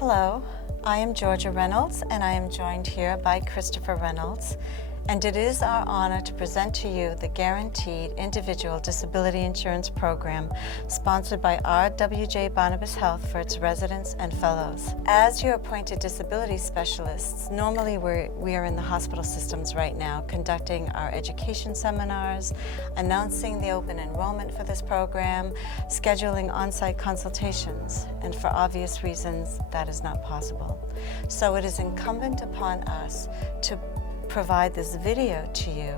Hello, I am Georgia Reynolds, and I am joined here by Christopher Reynolds, and it is our honor to present to you the Guaranteed Individual Disability Insurance Program sponsored by RJW Barnabas Health for its residents and fellows. As your appointed disability specialists, normally we are in the hospital systems right now conducting our education seminars, announcing the open enrollment for this program, scheduling on-site consultations, and for obvious reasons that is not possible. So it is incumbent upon us to provide this video to you,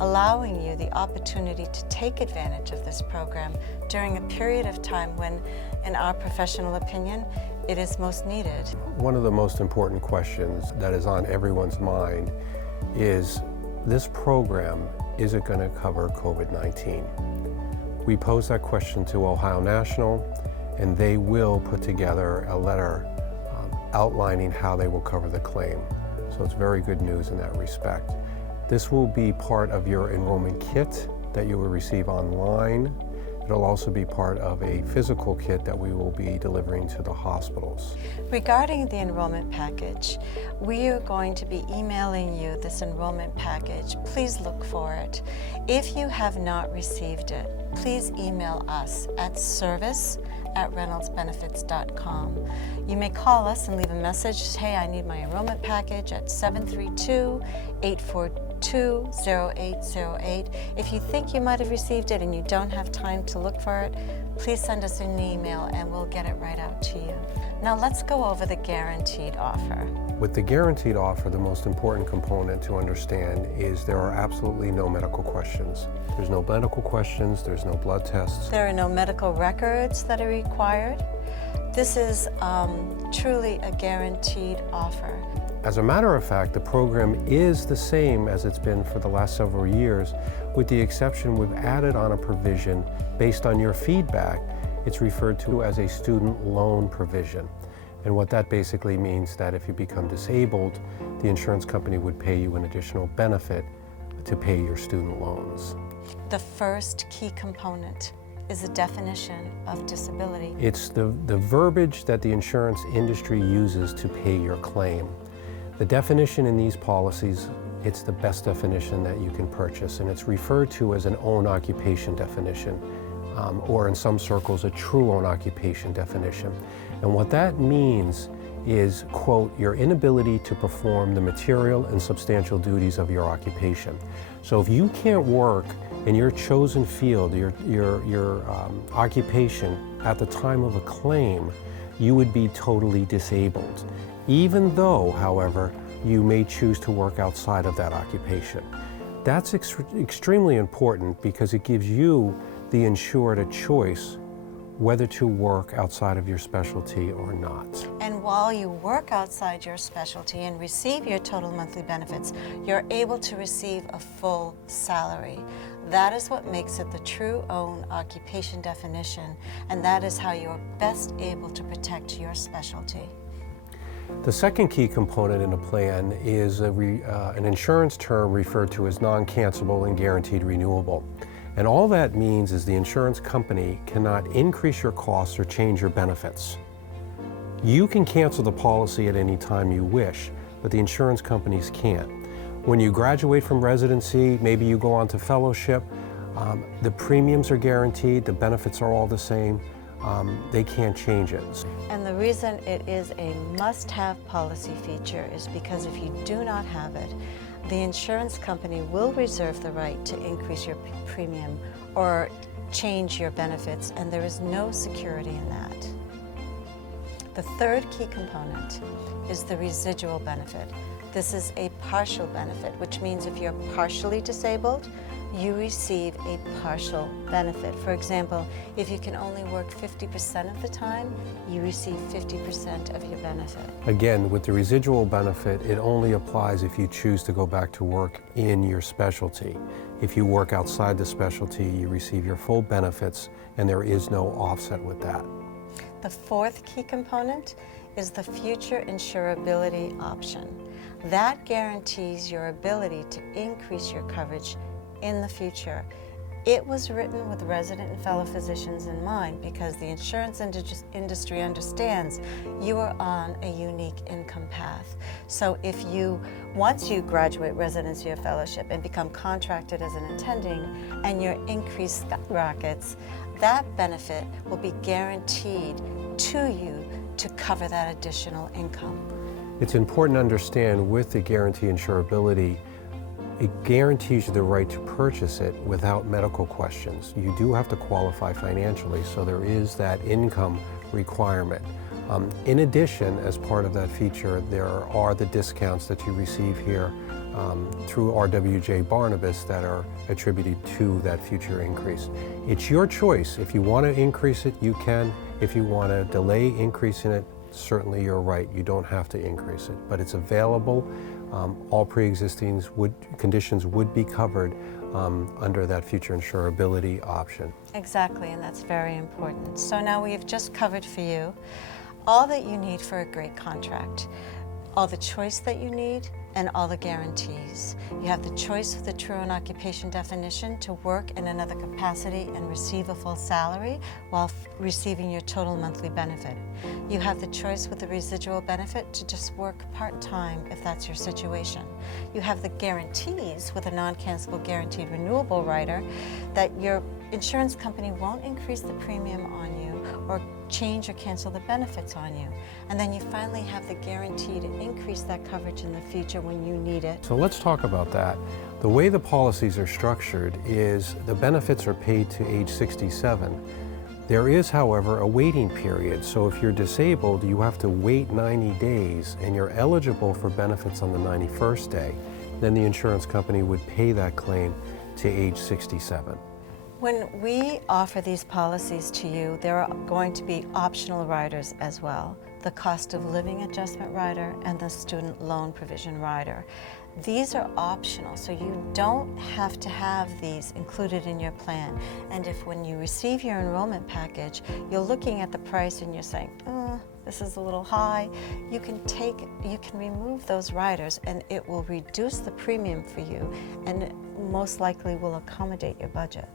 allowing you the opportunity to take advantage of this program during a period of time when, in our professional opinion, it is most needed. One of the most important questions that is on everyone's mind is this program, is it going to cover COVID-19? We posed that question to Ohio National, and they will put together a letter outlining how they will cover the claim. So it's very good news in that respect. This will be part of your enrollment kit that you will receive online. It'll also be part of a physical kit that we will be delivering to the hospitals. Regarding the enrollment package, we are going to be emailing you this enrollment package. Please look for it. If you have not received it, please email us at service@reynoldsbenefits.com. You may call us and leave a message, hey, I need my enrollment package at 732-842-0808. If you think you might have received it and you don't have time to look for it, please send us an email and we'll get it right out to you. Now let's go over the guaranteed offer. With the guaranteed offer, the most important component to understand is there are absolutely no medical questions. There's no medical questions, there's no blood tests. There are no medical records that are required. This is truly a guaranteed offer. As a matter of fact, the program is the same as it's been for the last several years, with the exception we've added on a provision based on your feedback. It's referred to as a student loan provision. And what that basically means that if you become disabled, the insurance company would pay you an additional benefit to pay your student loans. The first key component is the definition of disability. It's the verbiage that the insurance industry uses to pay your claim. The definition in these policies, it's the best definition that you can purchase, and it's referred to as an own occupation definition, or in some circles, a true own occupation definition. And what that means is, quote, your inability to perform the material and substantial duties of your occupation. So if you can't work in your chosen field, your occupation at the time of a claim, you would be totally disabled. Even though, however, you may choose to work outside of that occupation. That's extremely important because it gives you, the insured, a choice whether to work outside of your specialty or not. And while you work outside your specialty and receive your total monthly benefits, you're able to receive a full salary. That is what makes it the true own occupation definition, and that is how you're best able to protect your specialty. The second key component in a plan is an insurance term referred to as non-cancelable and guaranteed renewable. And all that means is the insurance company cannot increase your costs or change your benefits. You can cancel the policy at any time you wish, but the insurance companies can't. When you graduate from residency, maybe you go on to fellowship, the premiums are guaranteed, the benefits are all the same. They can't change it. And the reason it is a must-have policy feature is because if you do not have it, the insurance company will reserve the right to increase your premium or change your benefits, and there is no security in that. The third key component is the residual benefit. This is a partial benefit, which means if you're partially disabled, you receive a partial benefit. For example, if you can only work 50% of the time, you receive 50% of your benefit. Again, with the residual benefit, it only applies if you choose to go back to work in your specialty. If you work outside the specialty, you receive your full benefits, and there is no offset with that. The fourth key component is the future insurability option. That guarantees your ability to increase your coverage in the future It was written with resident and fellow physicians in mind because the insurance industry understands you are on a unique income path. So once you graduate residency or fellowship and become contracted as an attending and your increase skyrockets, that benefit will be guaranteed to you to cover that additional income. It's important to understand with the guarantee insurability, it guarantees you the right to purchase it without medical questions. You do have to qualify financially, so there is that income requirement. In addition, as part of that feature, there are the discounts that you receive here through RJW Barnabas that are attributed to that future increase. It's your choice. If you want to increase it, you can. If you want to delay increasing it, certainly you're right. You don't have to increase it, but it's available. All pre-existing conditions would be covered under that future insurability option. Exactly, and that's very important. So now we've just covered for you all that you need for a great contract, all the choice that you need, and all the guarantees. You have the choice of the true and occupation definition to work in another capacity and receive a full salary while receiving your total monthly benefit. You have the choice with the residual benefit to just work part-time if that's your situation. You have the guarantees with a non-cancelable guaranteed renewable rider that your insurance company won't increase the premium on you or change or cancel the benefits on you. And then you finally have the guarantee to increase that coverage in the future when you need it. So let's talk about that. The way the policies are structured is the benefits are paid to age 67. There is, however, a waiting period. So if you're disabled, you have to wait 90 days and you're eligible for benefits on the 91st day. Then the insurance company would pay that claim to age 67. When we offer these policies to you, there are going to be optional riders as well. The cost of living adjustment rider and the student loan provision rider. These are optional, so you don't have to have these included in your plan. And if when you receive your enrollment package, you're looking at the price and you're saying, this is a little high, you can remove those riders and it will reduce the premium for you and most likely will accommodate your budget.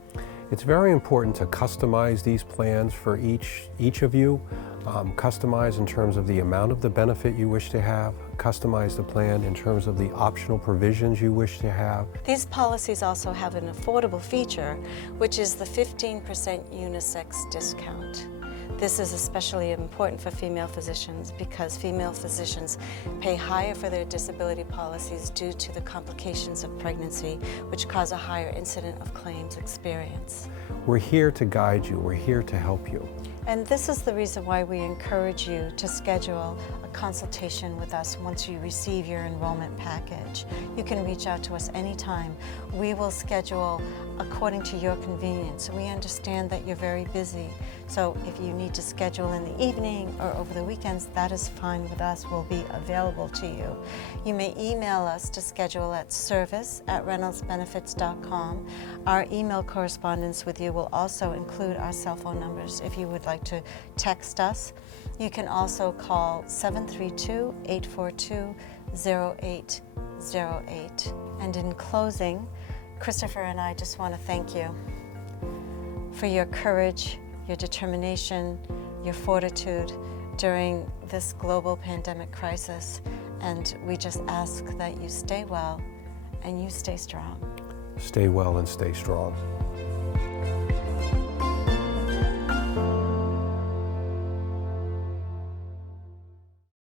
It's very important to customize these plans for each of you. Customize in terms of the amount of the benefit you wish to have. Customize the plan in terms of the optional provisions you wish to have. These policies also have an affordable feature, which is the 15% unisex discount. This is especially important for female physicians because female physicians pay higher for their disability policies due to the complications of pregnancy, which cause a higher incident of claims experience. We're here to guide you. We're here to help you. And this is the reason why we encourage you to schedule a consultation with us once you receive your enrollment package. You can reach out to us anytime. We will schedule according to your convenience. We understand that you're very busy, so if you need to schedule in the evening or over the weekends, that is fine with us. We'll be available to you. You may email us to schedule at service@reynoldsbenefits.com. Our email correspondence with you will also include our cell phone numbers if you would like to text us. You can also call 732-842-0808. And in closing, Christopher and I just want to thank you for your courage, your determination, your fortitude during this global pandemic crisis. And we just ask that you stay well and you stay strong. Stay well and stay strong.